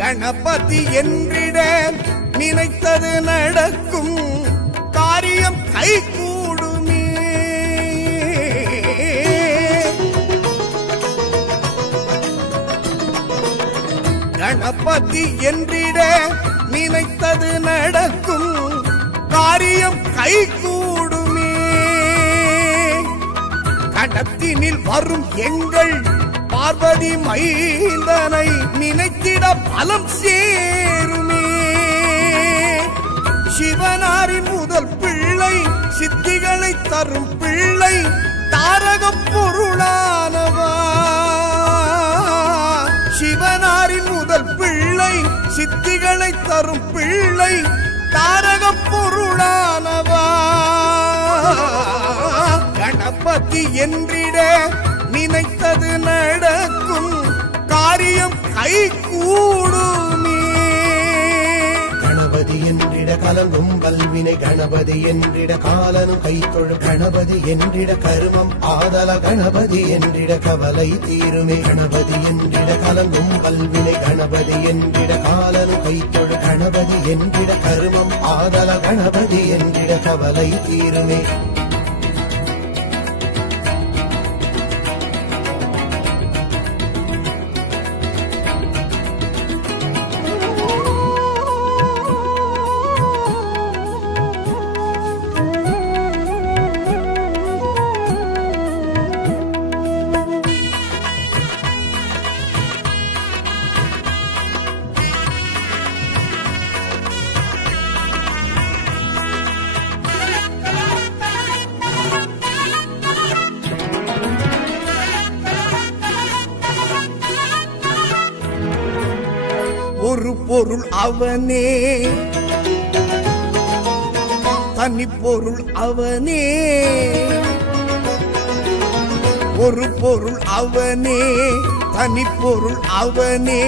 கணபதி என்றிட நினைத்தது நடக்கும், காரியம் கைகூடுமே. கணபதி என்றிட நினைத்தது நடக்கும், காரியம் கைகூடுமே. கடத்தினில் வரும் எங்கள் பார்வதி மைந்தனை நினைத்திட பலம் சேருமே. சிவனாரின் முதல் பிள்ளை, சித்திகளை தரும் பிள்ளை, தாரக பொருளானவா. சிவனாரின் முதல் பிள்ளை, சித்திகளை தரும் பிள்ளை, தாரக பொருளானவா. கணபதி என்றிட நினைத்தது நடக்கும், காரியம் கைகூடுமே. கணபதி என்றிட கலங்கும் கல்வினை, கணபதி என்றிட காலனும் கைத்தொழு, கணபதி என்றிட கருமம் ஆதல, கணபதி என்றிட கவலை தீருமே. கணபதி என்றிட கலங்கும் கல்வினை, கணபதி என்றிட காலனும் கைத்தொழு, கணபதி என்றிட கருமம் ஆதல, கணபதி என்றிட கவலை தீருமே. ஒரு பொருள் அவனே, தனி பொருள் அவனே. ஒரு பொருள் அவனே, தனி பொருள் அவனே.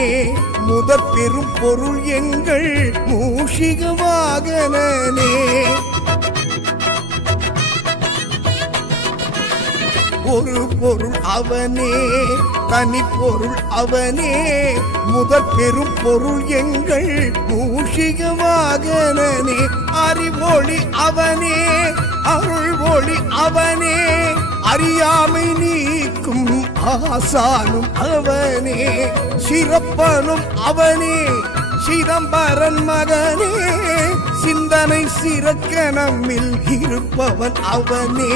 முதற் பெரும் பொருள் எங்கள் மூஷிக வாகனனே. ஒரு பொருள் அவனே, தனி பொருள் அவனே. முதற் பெரும் பொருள் எங்கள் மூஷிக வாகனனே. அறிவொளி அவனே, அருள் ஒளி அவனே. அறியாமை நீக்கும் ஆசானும் அவனே. சிறப்பனும் அவனே, சிதம்பரன் மகனே. சிந்தனை சிறக்க நம்மில் இருப்பவன் அவனே.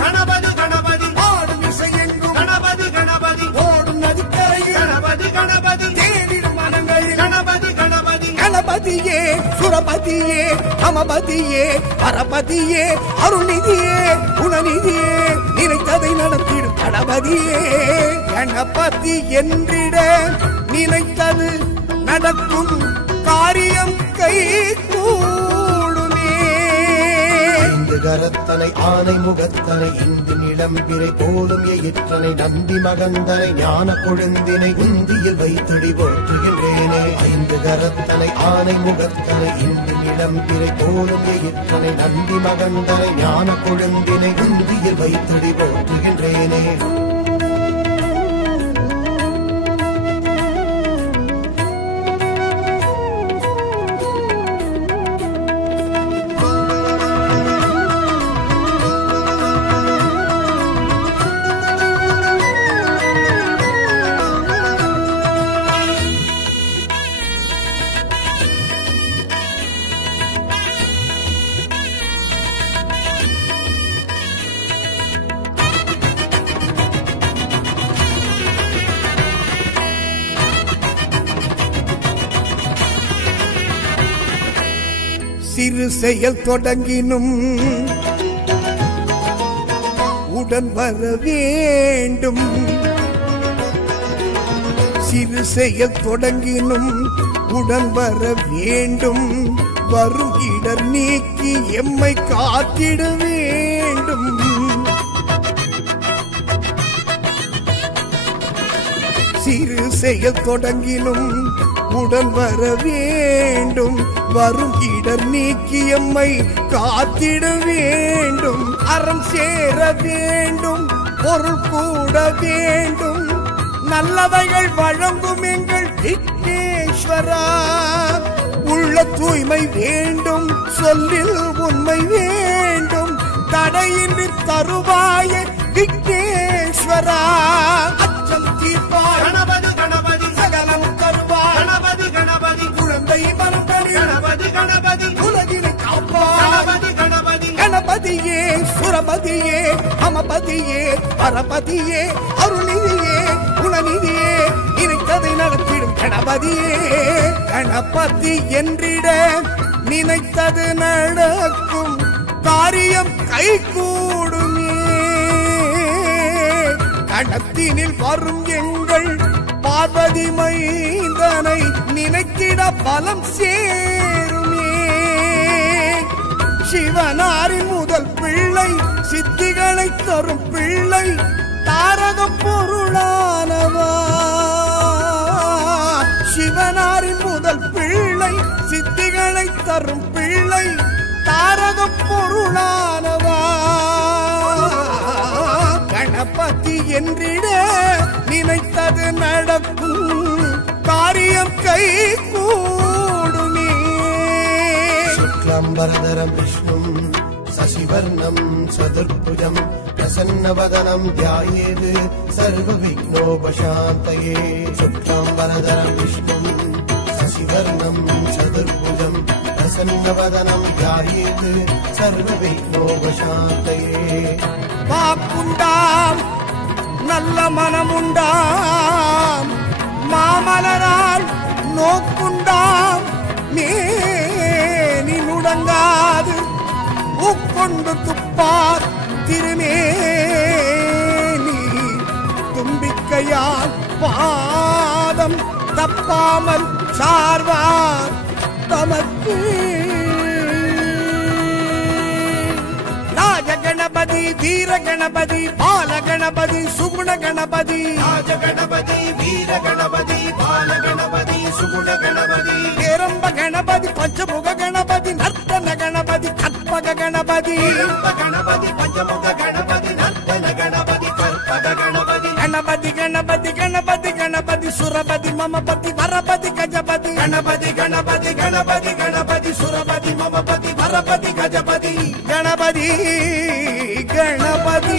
கணபதி கணபதி ஆடும் இசையெங்கும் கணபதி கணபதி ஓடும் நதிக்கரையில் கணபதி கணபதி தேடிடும் மனங்களில் கணபதி கணபதி கணபதியே, சுரபதியே, அமபதியே, பரபதியே, அருள்நிதியே, குணநிதியே. நினைத்ததை நடத்திடும் கணபதியே. கணபதி என்றிட நினைத்தது நடக்கும், காரியம் கை கூடுமே. கரத்தனை ஆனை முகத்தனை இந்தி நிலம்பிரை போலும் எயிற்றனை நந்தி மகந்தனை ஞான கொழுந்தினை உந்தியில் வைத்திடி போற்றுகின்றேனே. 5 கரத்தனை ஆனை முகத்தனை இந்தி நிலம்பிரை போலும் எயிற்றனை நந்தி மகந்தனை ஞான கொழுந்தினை உந்தியில் வைத்திடி போற்றுகின்றேனே. சிறு செயல் தொடங்கினும் உடன் வர வேண்டும். சிறு செயல் தொடங்கினும் உடன் வர வேண்டும். வரும் இடர் நீக்கி எம்மை காத்திட வேண்டும். சிறு செயல் தொடங்கினும் உடன் வர வேண்டும். வரும் இடர் நீக்கி எம்மை காத்திட வேண்டும். அறம் சேர வேண்டும், பொருள் கூட வேண்டும். நல்லவைகள் வழங்கும் எங்கள் விக்னேஸ்வரா. உள்ள தூய்மை வேண்டும், சொல்லில் உண்மை வேண்டும். தடையின்றி தருவாய விக்னேஸ்வரா. அச்சம் தீர்ப்பாய் கணபதி கணபதி சகலம் தருவாய் கணபதி கணபதி குழந்தை மனங்களில் கணபதி கணபதி உலகினை காப்பாய். கணபதி கணபதி கணபதியே, சுரபதியே, அமபதியே, பரபதியே, அருள்நிதியே, குணநிதியே. நினைத்ததை நடத்திடும் கணபதியே. கணபதி என்றிட நினைத்தது நடக்கும், காரியம் கை கூடுமே. கணத்தினில் வரும் எங்கள் பார்வதி மைந்தனை நினைத்திட பலம் சேருமே. சிவனாரின் முதல் பிள்ளை, சித்திகளை தரும் பிள்ளை, தாரக பொருளானவா. சிவனாரின் முதல் பிள்ளை, சித்திகளை தரும் பிள்ளை, தாரக பொருளானவா. கணபதி என்றிட நினைத்தது நடக்கும், காரியம் கை கூடுமே. शुक्लाम्बरधरं विष्णुं शशिवर्णं चतुर्भुजं प्रसन्नवदनं ध्यायेत् सर्वविघ्नोपशान्तये. शुक्लाम्बरधरं विष्णुं शशिवर्णं चतुर्भुजं प्रसन्नवदनं ध्यायेत् सर्वविघ्नोपशान्तये. வாக்குண்டாம், நல்ல மனமுண்டாம், மாமலரால் நோக்குண்டாம். மேனி முடங்காது உட்கொண்டு துப்பார் திருமேனி. தும்பிக்கையால் பாதம் தப்பாமல் சார்வார் தமக்கு ராஜ கணபதி வீர கணபதி பால கணபதி சுகுண கணபதி ராஜ கணபதி வீர கணபதி பால கணபதி சுகுண கணபதி பேரம்ப கணபதி பஞ்சமுக கணபதி நர்த்தன கணபதி கற்பக கணபதி கணபதி பஞ்சமுக கணபதி நர்த்தன கணபதி கற்பக கணபதி கணபதி கணபதி கணபதி கணபதி சுரபதி மமபதி வரபதி கஜபதி கணபதி கணபதி கணபதி கணபதி சுரபதி மமபதி வரபதி கஜபதி கணபதி கணபதி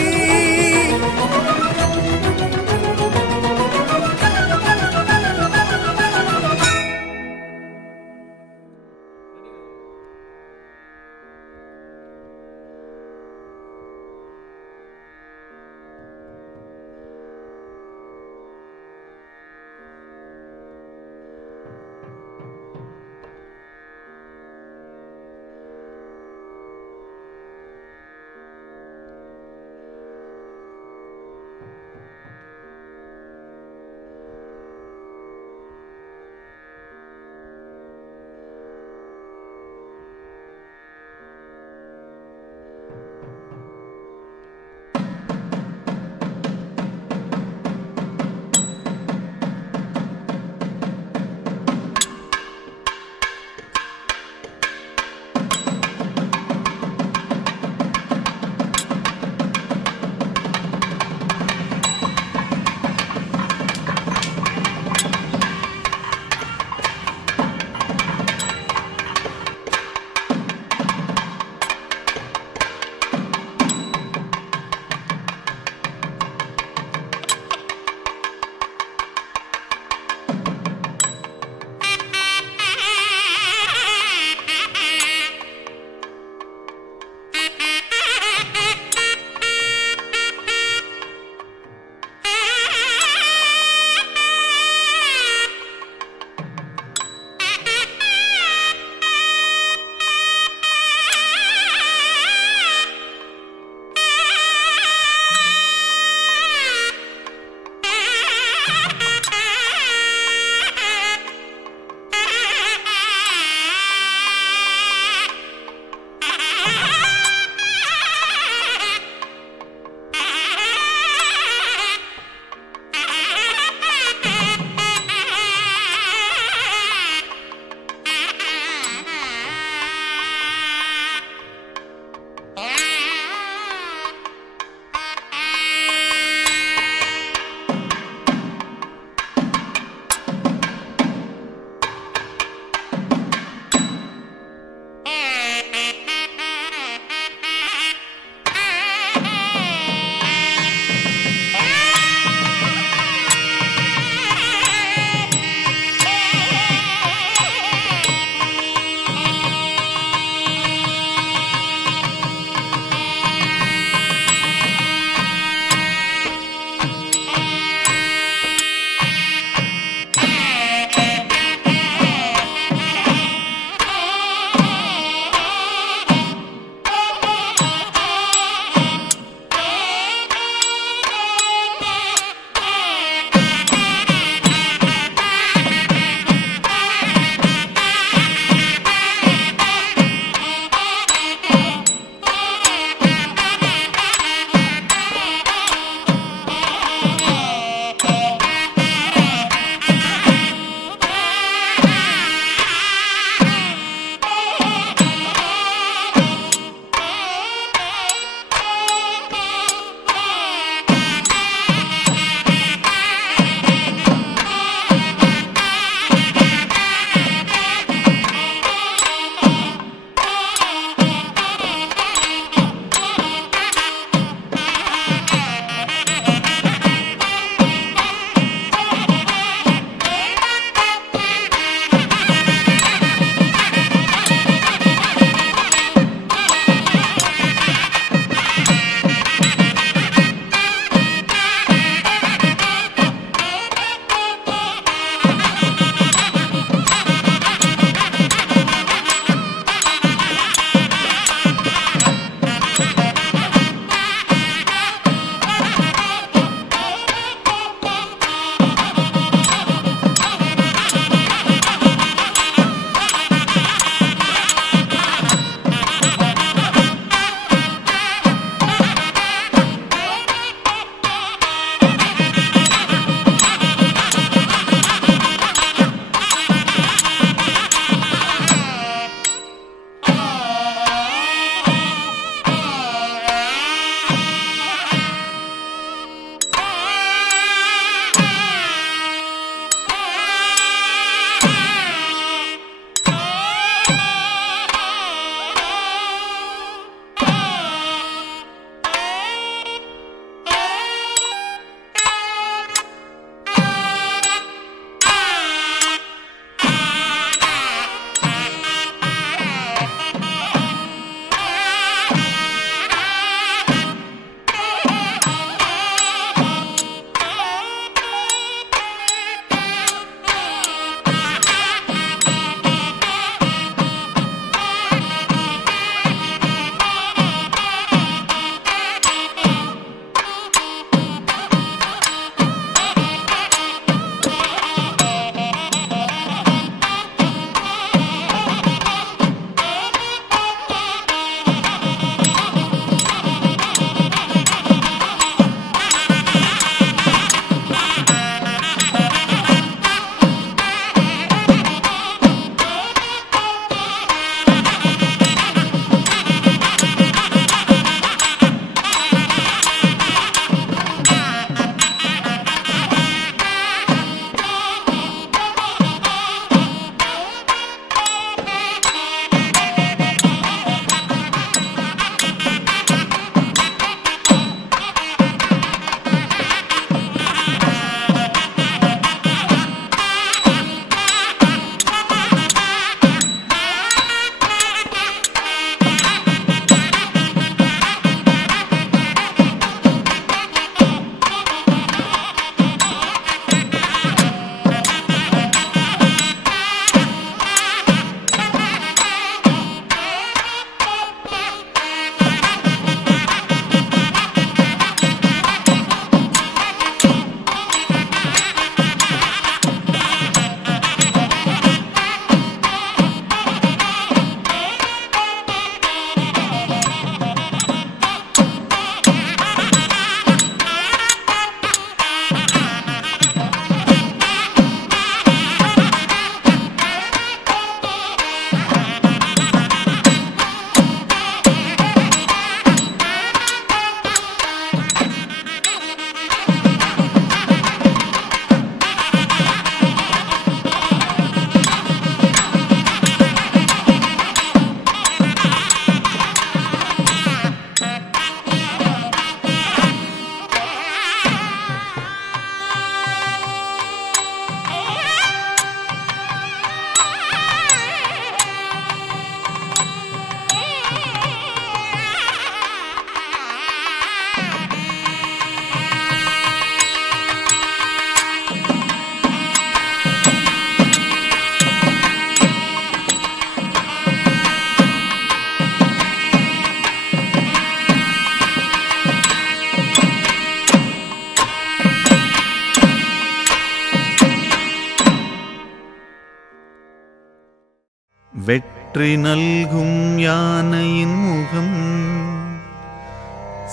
வெற்றி நல்கும் யானையின் முகம்,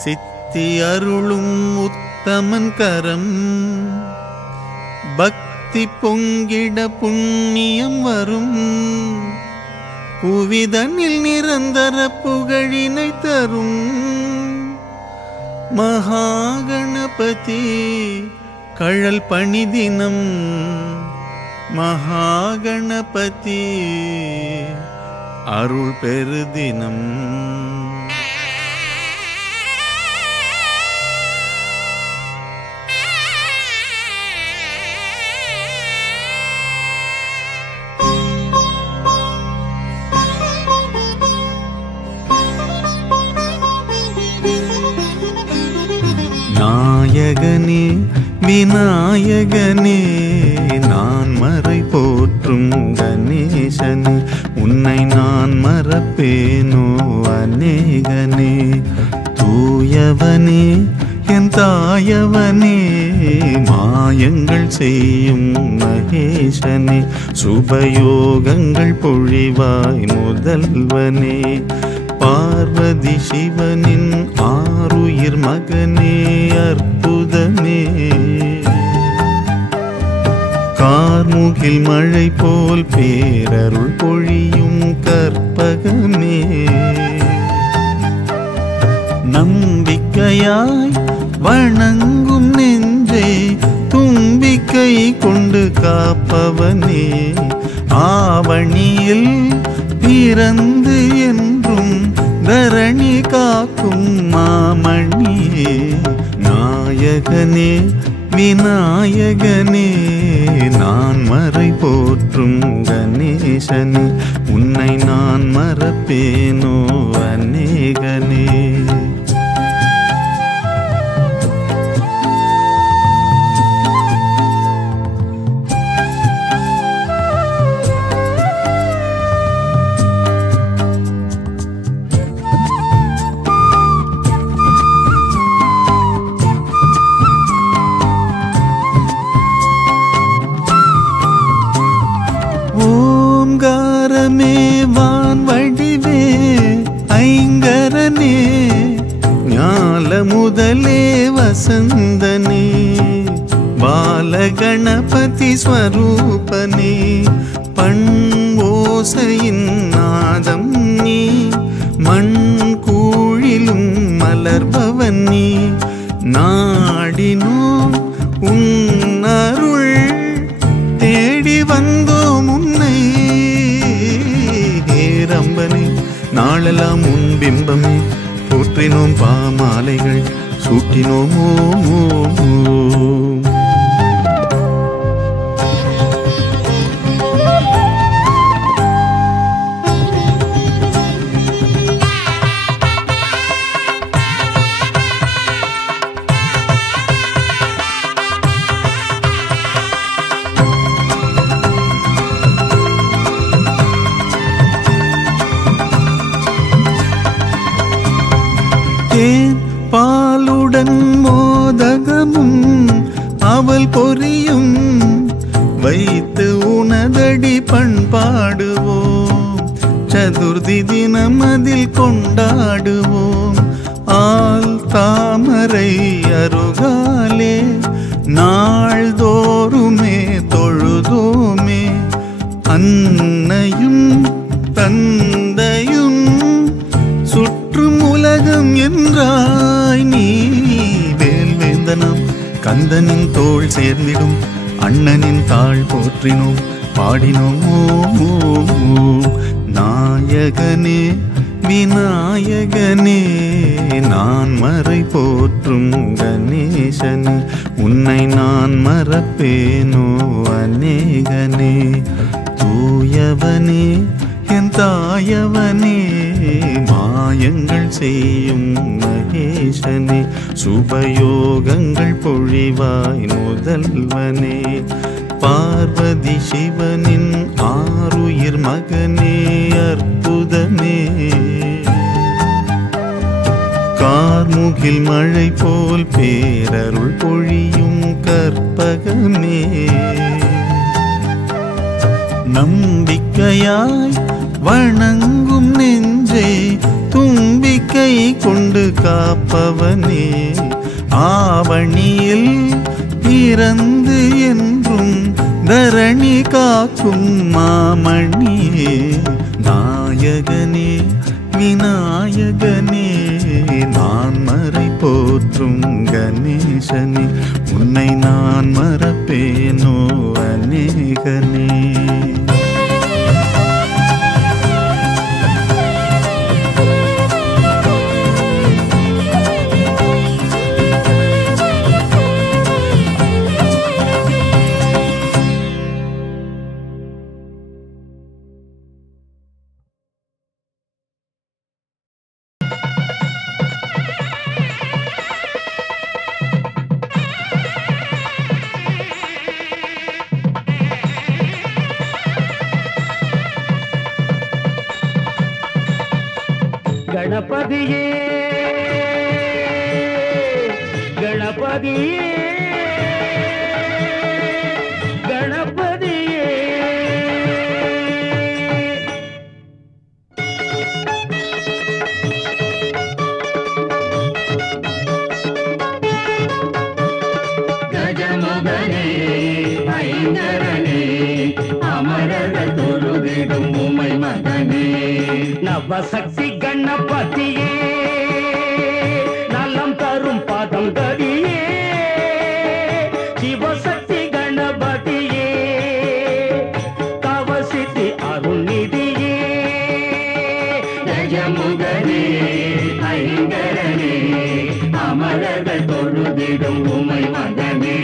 சித்தி அருளும் உத்தமன் கரம், பக்தி பொங்கிட புண்ணியம் வரும், புவிதனில் நிரந்தர புகழினை தரும். மகாகணபதி கழல் பணி தினம், மகாகணபதி அருள் பெருதினம். நாயகனே விநாயகனே நான் மறை போற்றும் கணேசனே, உன்னை நான் மறப்பேனோ அநேகனே. தூயவனே என் தாயவனே மாயங்கள் செய்யும் மகேசனே, சுபயோகங்கள் பொழிவாய் முதல்வனே. பார்வதி சிவனின் ஆருயிர் மகனே அற்புதமே, கார்முகில் மழை போல் பேரருள் பொழியும் கற்பகமே. நம்பிக்கையாய் வணங்கும் நெஞ்சை தும்பிக்கை கொண்டு காப்பவனே, ஆவணியில் பிறந்து என்றும் தரணி காக்கும் மாமணியே. நாயகனே விநாயகனே நான் மறை போற்றும் கணேசனே, உன்னை நான் மறப்பேனோ அநேகனே. ஓங்காரமே வான் வடிவே ஐங்கரனே, ஞால முதலே வசந்தனே, பாலகணபதி ஸ்வரூபனே, பண் ஓசையின் நாதம் நீ, மண் கூழிலும் மலர்பவன் நீ. நாடினோ உன் அருள் தேடி வந்தோம் உன்னை, ஏரம்பனே நாளெல்லாம் உன் பிம்பமே, போற்றினோம் பாமாலைகள் சூட்டினோம் ஓம் ஓம் ஓம். பாலுடன் மோதகமும் அவள் பொரியும் வைத்து உனதடி பண்பாடுவோம், சதுர்த்தி தினம் அதில் கொண்டாடுவோம். ஆல் தாமரை அருகாலே நாள்தோறுமே தொழுதோமே, அன்னையும் தந்தையும் சுற்றும் உலகம் என்றாய் நீ. வேல்வேந்தனம் கந்தனின் தோள் சேர்ந்திடும் அண்ணனின் தாழ் போற்றினோம் பாடினோம் ஓம் ஓம் ஓம். நாயகனே விநாயகனே நான் மறை போற்றும் கணேசனே, உன்னை நான் மறப்பேனோ அநேகனே. தூயவனே என் தாயவனே மாயங்கள் செய்யும் மகேசனே, சுபயோகங்கள் பொழிவாய் முதல்வனே. பார்வதி சிவனின் ஆருயிர் மகனே அற்புதமே, கார்முகில் மழை போல் பேரருள் பொழியும் கற்பகமே. நம்பிக்கையாய் வணங்கும் நெஞ்சை தும்பிக்கை கொண்டு காப்பவனே, ஆவணியில் பிறந்து என்றும் தரணி காக்கும் மாமணியே, நாயகனே விநாயகனே, நான் மறை போற்றும் கணேசனே, உன்னை நான் மறப்பேனோ அநேகனே. गणपतिये गणपतिये गणपतिये गजमुगने ऐंगरने अमरर तुरुगिडुम उमै मगने नवशक्ति गणपतिये नल्लम तरुम पादम गदिये शिवशक्ति गणपतिये कवसिति अरुणिदिये गजमुगने ऐंगरने अमरर तुरुगिडुम उमै मगने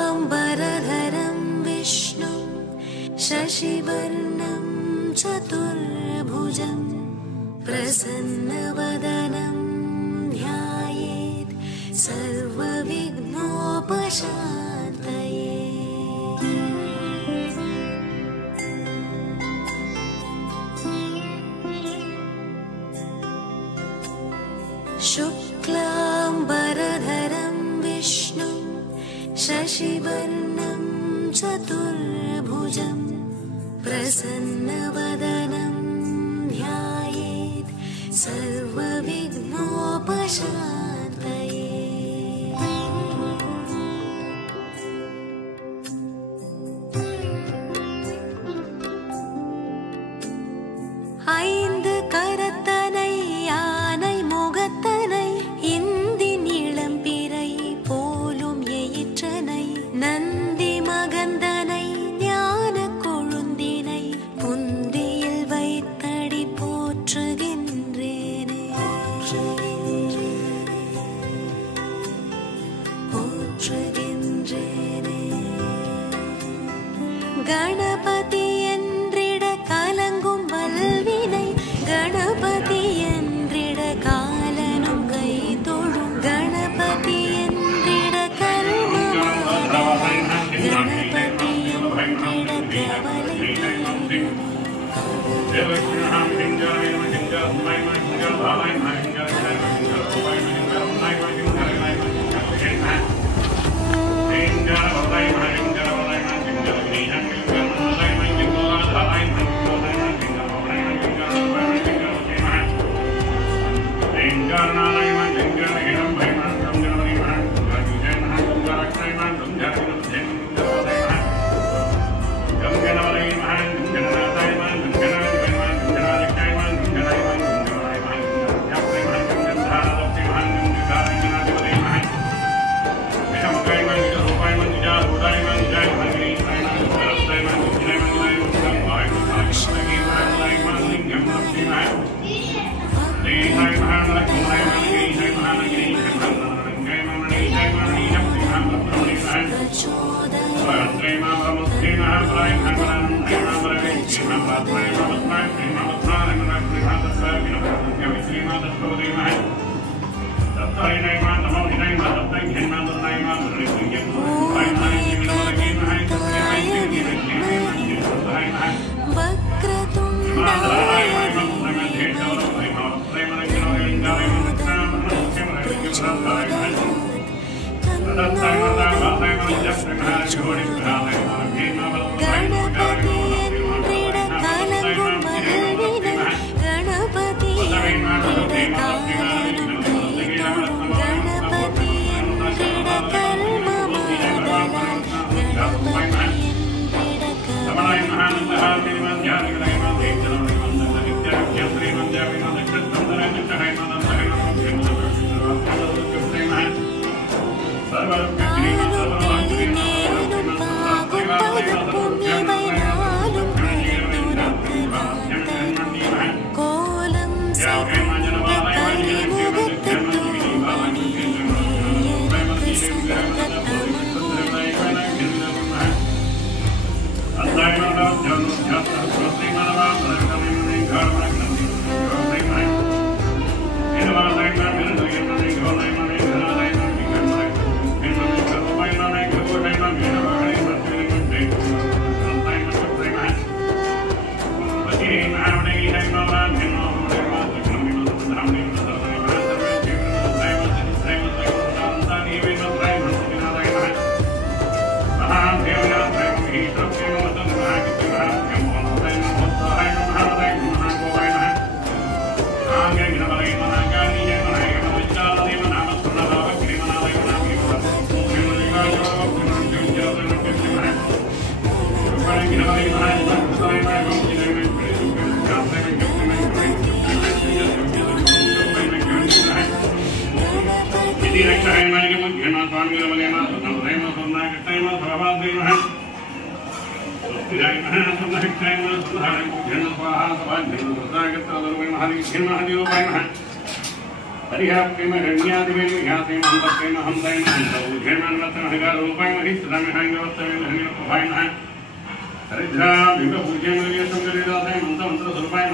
शुक्लाम्बरधरं विष्णुं शशिवर्णं चतुर्भुजं प्रसन्नवदनं ध्यायेत् सर्वविघ्नोपशान्तये। शुक्लाम्बरधरं विष्णुं शशिवर्णं चतुर्भुजं प्रसन्नवदनं ध्यायेत् सर्वविघ्नोपशान्तये। ஐந்து கரத்தனை யானை முகத்தனை இந்தின் இளம்பிறை போலும் எயிற்றனை நந்தி மகந்தனை ஞான கொழுந்தினை புந்தியில் வைத்தடி போற்றுகின்றேனே போற்றுகின்றேனே. கணபதி என்றிட கலங்கும் வல்வினை கணபதி என்றிட காலனும் கை தொழும் கணபதி என்றிட கர்மமாய் கணபதி என்றிட கவலை हरिद्रा बिंब पूज्य मंत्र मंत्र स्वरूपाय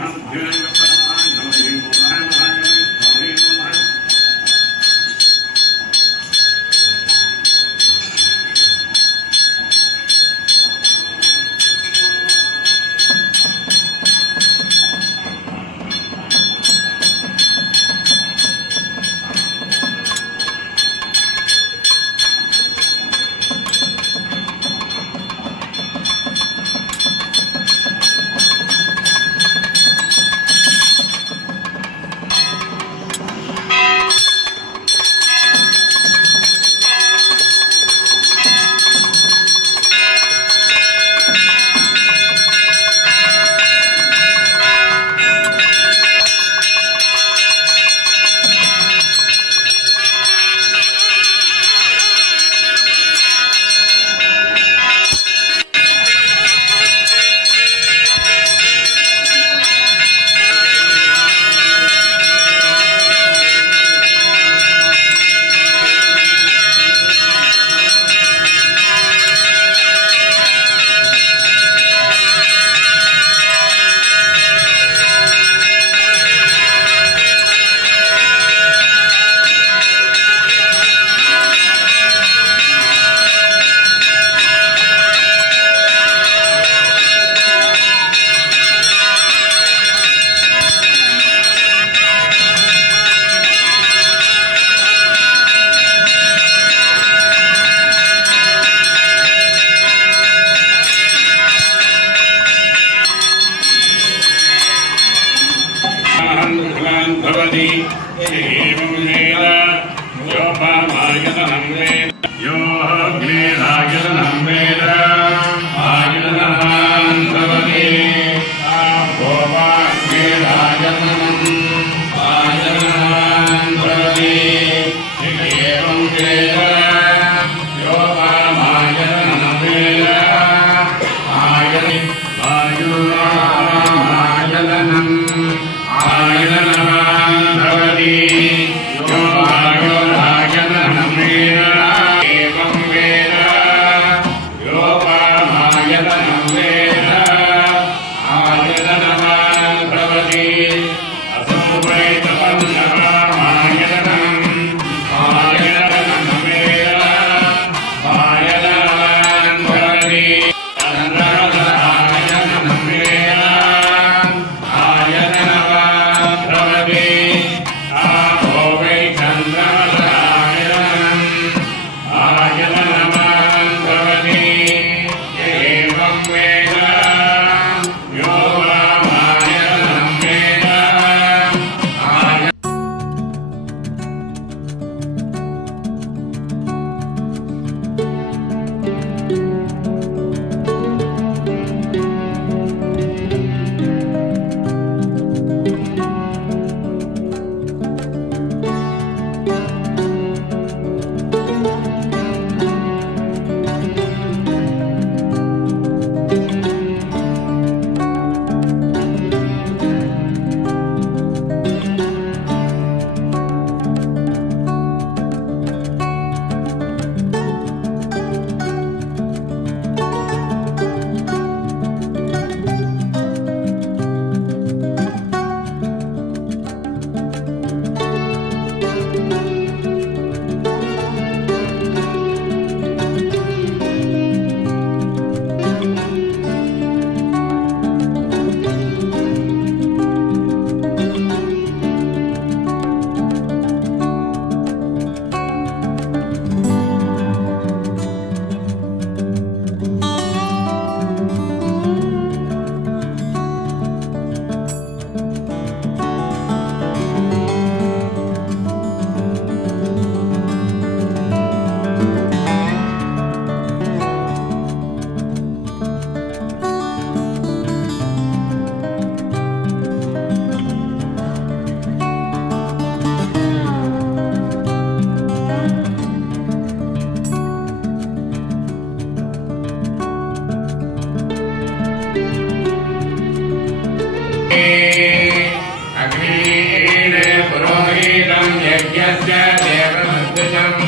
अग्नीने पुरोहितं यज्ञस्य देवमद्विजम्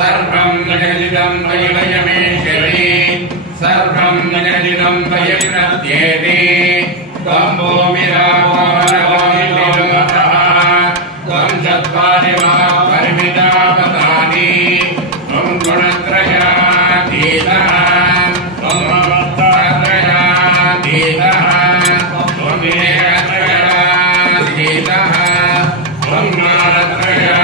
सर्वं जगदिदं वैवयमेश्वरी सर्वं जगदिदं वैप्रत्येति त्वं भूमिरापवनवोमिलोकः त्वं चत्वारि वा परिमितापदानि त्वं गुणत्रयातीतः त्वं अवस्थात्रयातीतः त्वं एकत्रयातीतः त्वं कालत्रयातीतः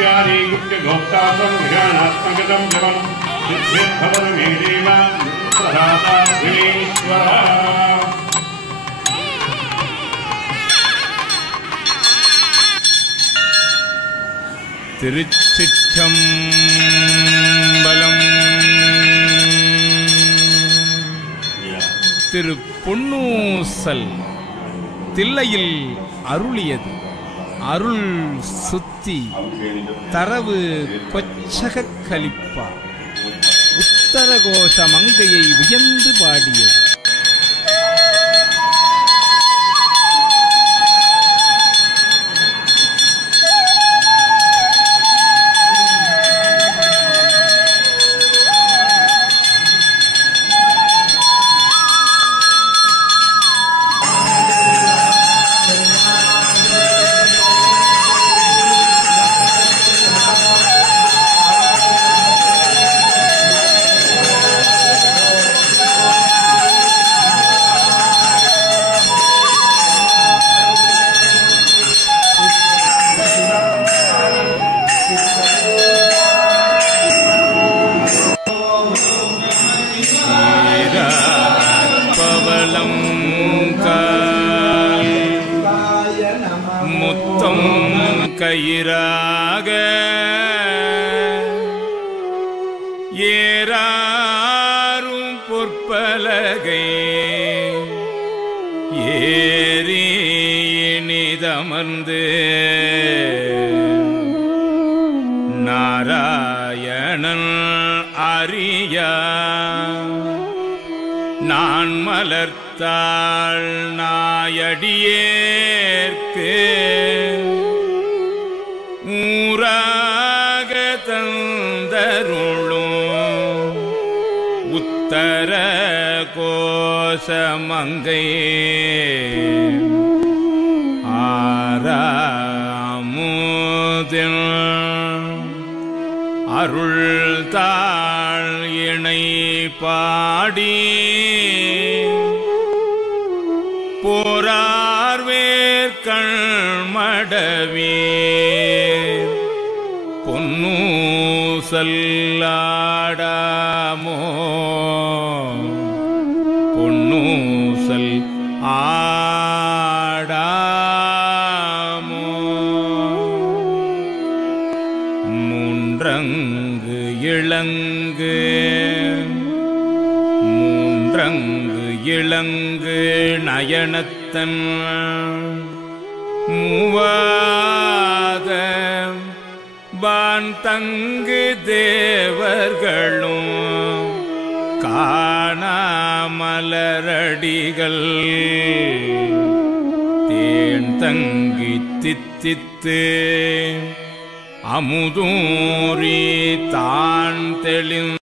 विद्यारीकृत्य गोप्तासं विज्ञानात्मगतं जपं सिद्धिर्भवनमेदेव प्रदाता विनीश्वरः திருச்சிற்றம்பலம். திரு பொன்னூசல் தில்லையில் அருளியது அருள் சுத்தி தரவு கொச்சக கலிப்பா உத்தரகோஷ மங்கையை வியந்து பாடியது. முத்தம் கயிறாக ஏறாரும் பொற்பலகை ஏறி இனிதமர்ந்து நாராயணன் அறியா நான் மலர்த்தாள் நாயடியேற்கு ஊராக தந்தருளும் உத்தர கோசமங்கை ஆறாமுதில் அருள் தாழ் இணை பாடி போரார்வேற்கண் மடவே பொன்னூசல்லாடாமோ பொன்னூசல் ஆடாமோ மூன்றங்கு இளங்கு மூன்றங்கு இளங்கு நயனத்தன் மூவாத பான் தங்கு தேவர்களும் காணாமலரடிகள் தேன் தங்கி தித்தித்து அமுதூரி தான் தெளிந்து